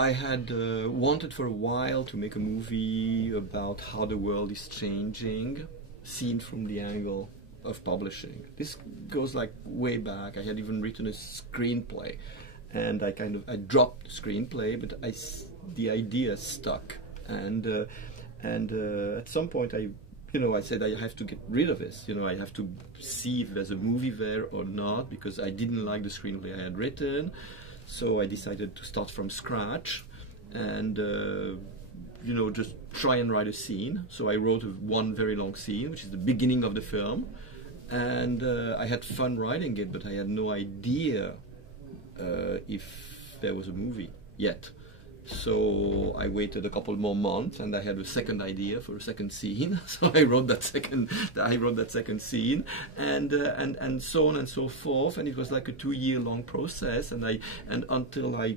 I had wanted for a while to make a movie about how the world is changing, seen from the angle of publishing. This goes like way back. I had even written a screenplay, and I dropped the screenplay, but the idea stuck, and at some point I said I have to get rid of this. I have to see if there's a movie there or not, because I didn't like the screenplay I had written. So I decided to start from scratch and, just try and write a scene. So I wrote one very long scene, which is the beginning of the film. And I had fun writing it, but I had no idea if there was a movie yet. So I waited a couple more months, and I had a second idea for a second scene. So I wrote that second scene, and so on and so forth. And it was like a 2-year-long process. And until I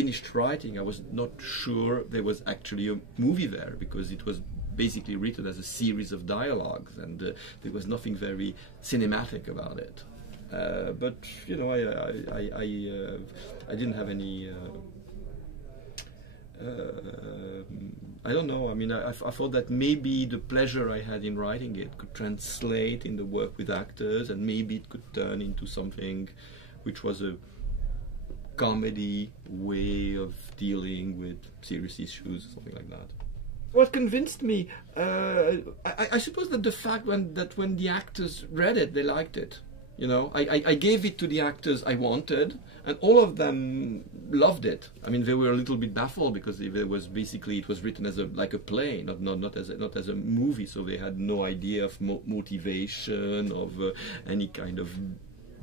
finished writing, I was not sure there was actually a movie there, because it was basically written as a series of dialogues, and there was nothing very cinematic about it. But I didn't have any. I don't know. I mean, I thought that maybe the pleasure I had in writing it could translate in the work with actors, and maybe it could turn into something which was a comedy way of dealing with serious issues, something like that. What convinced me, I suppose that the fact that when the actors read it, they liked it. I gave it to the actors I wanted, and all of them loved it. I mean, they were a little bit baffled, because it was written as like a play, not as a movie. So they had no idea of motivation, of any kind of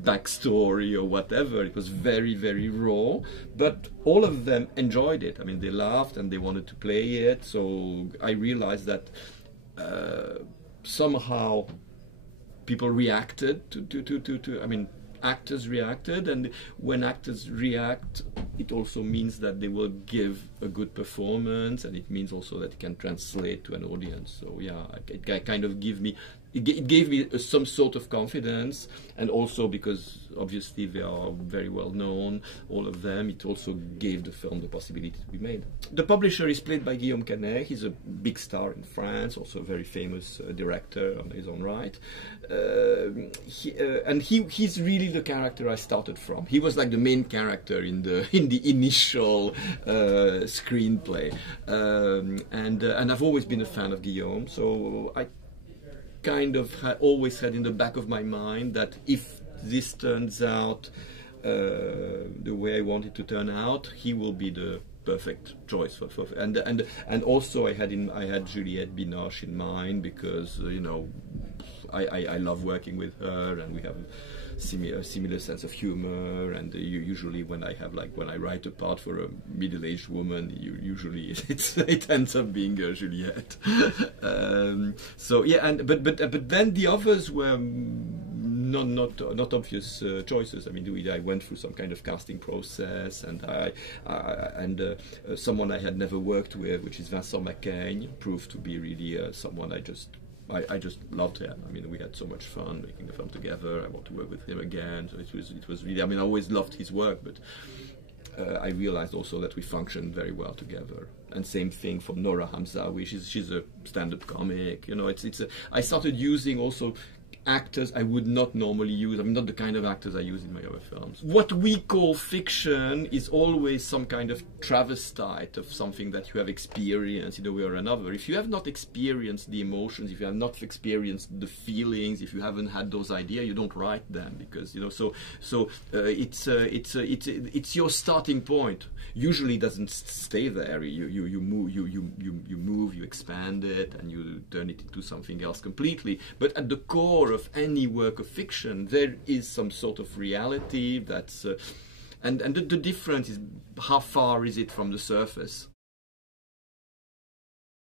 backstory or whatever. It was very, very raw, but all of them enjoyed it. I mean, they laughed and they wanted to play it. So I realized that somehow people reacted to I mean, actors reacted, and when actors react, it also means that they will give a good performance, and it means also that it can translate to an audience. So yeah, it kind of gave me some sort of confidence, and also because obviously they are very well known, all of them, it also gave the film the possibility to be made. The publisher is played by Guillaume Canet. He's a big star in France, also a very famous director on his own right. He's really the character I started from. He was like the main character in the initial screenplay, and I've always been a fan of Guillaume, so I kind of always had in the back of my mind that if this turns out the way I want it to turn out, he will be the perfect choice and also I had Juliette Binoche in mind, because I love working with her, and we have a similar sense of humor, and usually when I write a part for a middle-aged woman, usually it ends up being Juliette. So yeah, but then the others were not obvious choices. I mean, I went through some kind of casting process, and someone I had never worked with, which is Vincent McCain, proved to be really someone I just loved him. I mean, we had so much fun making the film together. I want to work with him again. So it was really. I mean, I always loved his work, but I realized also that we functioned very well together. And same thing for Nora Hamzawi. She's a stand-up comic. I started using also actors I would not normally use. I mean, not the kind of actors I use in my other films. What we call fiction is always some kind of travestite of something that you have experienced in a way or another. If you have not experienced the emotions, if you have not experienced the feelings, if you haven't had those ideas, you don't write them, because it's your starting point. Usually, it doesn't stay there. You move, you expand it, and you turn it into something else completely. But at the core of any work of fiction, there is some sort of reality that's and the difference is how far is it from the surface.